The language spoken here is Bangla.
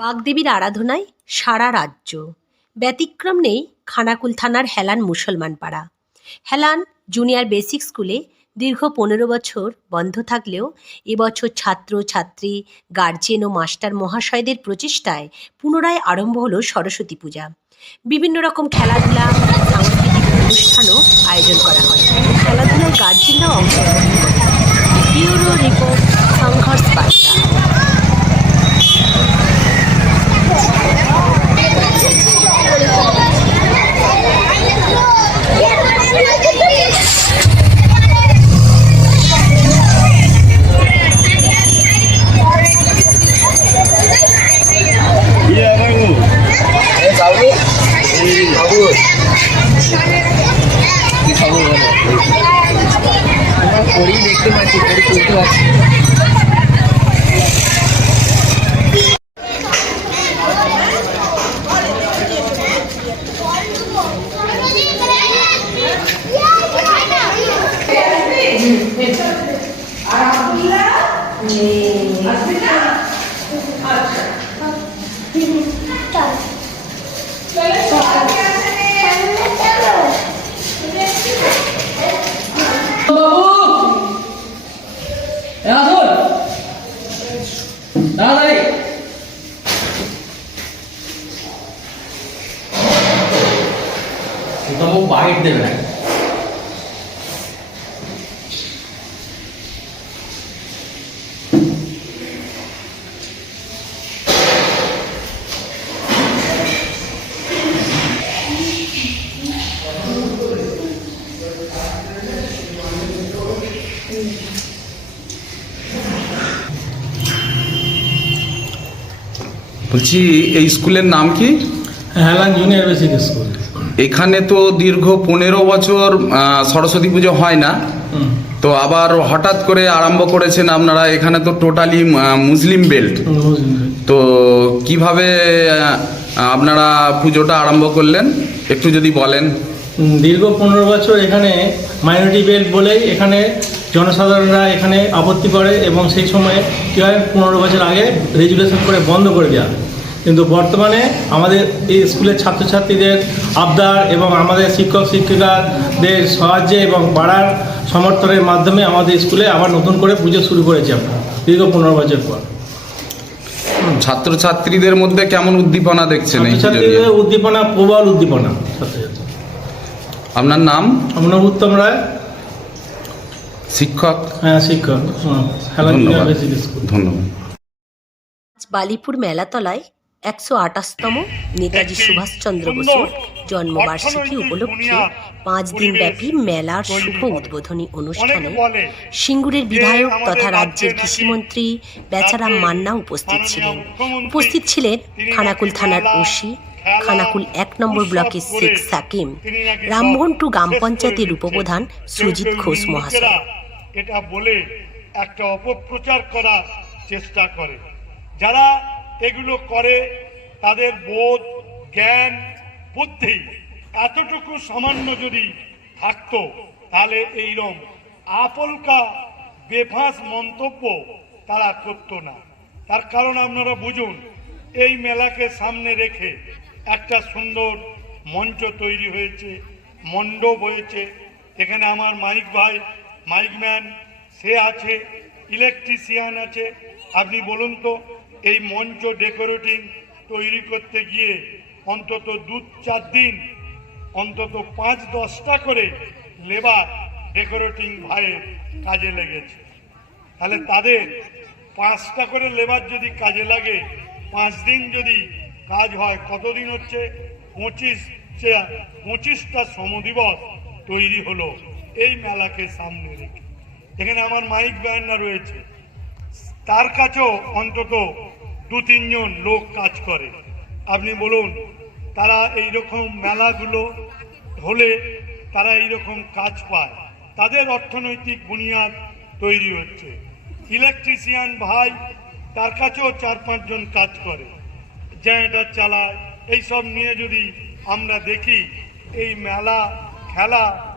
বাগদেবীর আরাধনায় সারা রাজ্য। ব্যতিক্রম নেই খানাকুল থানার হেলান মুসলমান পাড়া হেলান জুনিয়র বেসিক স্কুলে দীর্ঘ পনেরো বছর বন্ধ থাকলেও এবছর ছাত্র, ছাত্রী, গার্জেন ও মাস্টার মহাশয়দের প্রচেষ্টায় পুনরায় আরম্ভ হলো সরস্বতী পূজা। বিভিন্ন রকম খেলাধুলা, সাংস্কৃতিক অনুষ্ঠানও আয়োজন করা হয়। খেলাধুলায় গার্জেনরাও অংশগ্রহণ করে ব্যুরো রিপোর্ট, সংঘর্ষ বার্তা। করি বাইট দেবে না বলছি এই স্কুলের নাম কি হেলান জুনিয়র বেসিক স্কুল এখানে তো দীর্ঘ পনেরো বছর সরস্বতী পুজো হয় না। তো আবার হঠাৎ করে আরম্ভ করেছেন আপনারা এখানে তো টোটালি মুসলিম বেল্ট তো কীভাবে আপনারা পুজোটা আরম্ভ করলেন? একটু যদি বলেন। দীর্ঘ পনেরো বছর এখানে মাইনরিটি বেল্ট বলেই এখানে জনসাধারণরা এখানে আপত্তি করে এবং সেই সময় কী হয় পনেরো বছর আগে রেজুলেশন করে বন্ধ করে দেওয়া। কিন্তু বর্তমানে আমাদের এই স্কুলের ছাত্রছাত্রীদের আবদার এবং আমাদের শিক্ষক শিক্ষিকাদের সাহায্যে এবং পাড়ার সমর্থনের মাধ্যমে আমাদের স্কুলে আবার নতুন করে পুজো শুরু করেছি আমরা দীর্ঘ পনেরো বছর পর। ছাত্রছাত্রীদের মধ্যে কেমন উদ্দীপনা দেখছেন ছাত্রছাত্রীদের উদ্দীপনা প্রবল উদ্দীপনা ছাত্রছাত্রী। আপনার নাম? আমরা উত্তম রায়। শিক্ষক? হ্যাঁ শিক্ষক। ধন্যবাদ। বালিপুর মেলাতলায় একশো আঠাশতম নেতাজি সুভাষচন্দ্র বসুর জন্মবার্ষিকী উপলক্ষে পাঁচ দিন ব্যাপী মেলার শুভ উদ্বোধনী অনুষ্ঠানে সিঙ্গুরের বিধায়ক তথা রাজ্যের কৃষিমন্ত্রী বেচারাম মান্না উপস্থিত ছিলেন। উপস্থিত ছিলেন খানাকুল থানার ওসি খানাকুল এক নম্বর ব্লকের শেখ সাকিম রামমোহন টু গ্রাম পঞ্চায়েতের উপপ্রধান সুজিত ঘোষ মহাশয়। এটা বলে একটা অপপ্রচার করার চেষ্টা করে। যারা এগুলো করে তাদের বোধ, জ্ঞান, বুদ্ধি এতটুকু সামান্য যদি থাকতো, তাহলে এইরকম আপলকা, বেফাঁস মন্তব্য তারা করতো না। তার কারণ আপনারা বুঝুন, এই মেলাকে সামনে রেখে একটা সুন্দর মঞ্চ তৈরি হয়েছে, মণ্ডপ হয়েছে। এখানে আমার মাইক ভাই, মাইক ম্যান, সে আছে, ইলেকট্রিশিয়ান আছে। আপনি বলুন তো এই মঞ্চ ডেকোরেটিং তৈরি করতে গিয়ে অন্তত দু চার দিন, অন্তত পাঁচ দশটা করে লেবার ডেকোরেটিং ভাইয়ের কাজে লেগেছে। তাহলে তাদের পাঁচটা করে লেবার যদি কাজে লাগে, পাঁচ দিন যদি কাজ হয়, কতদিন হচ্ছে? পঁচিশ পঁচিশটা শ্রমদিবস তৈরি হলো এই মেলাকে সামনে রেখে। এখানে আমার মাইক ব্যান্ডা রয়েছে। তার কাছেও অন্তত দু তিনজন লোক কাজ করে। আপনি বলুন, তারা এই রকম মেলাগুলো হলে তারা এই রকম কাজ পায়। তাদের অর্থনৈতিক বুনিয়াদ তৈরি হচ্ছে। ইলেকট্রিশিয়ান ভাই তার কাছেও চার পাঁচজন কাজ করে। জেনারেটার চালায়। এইসব নিয়ে যদি আমরা দেখি, এই মেলা, খেলা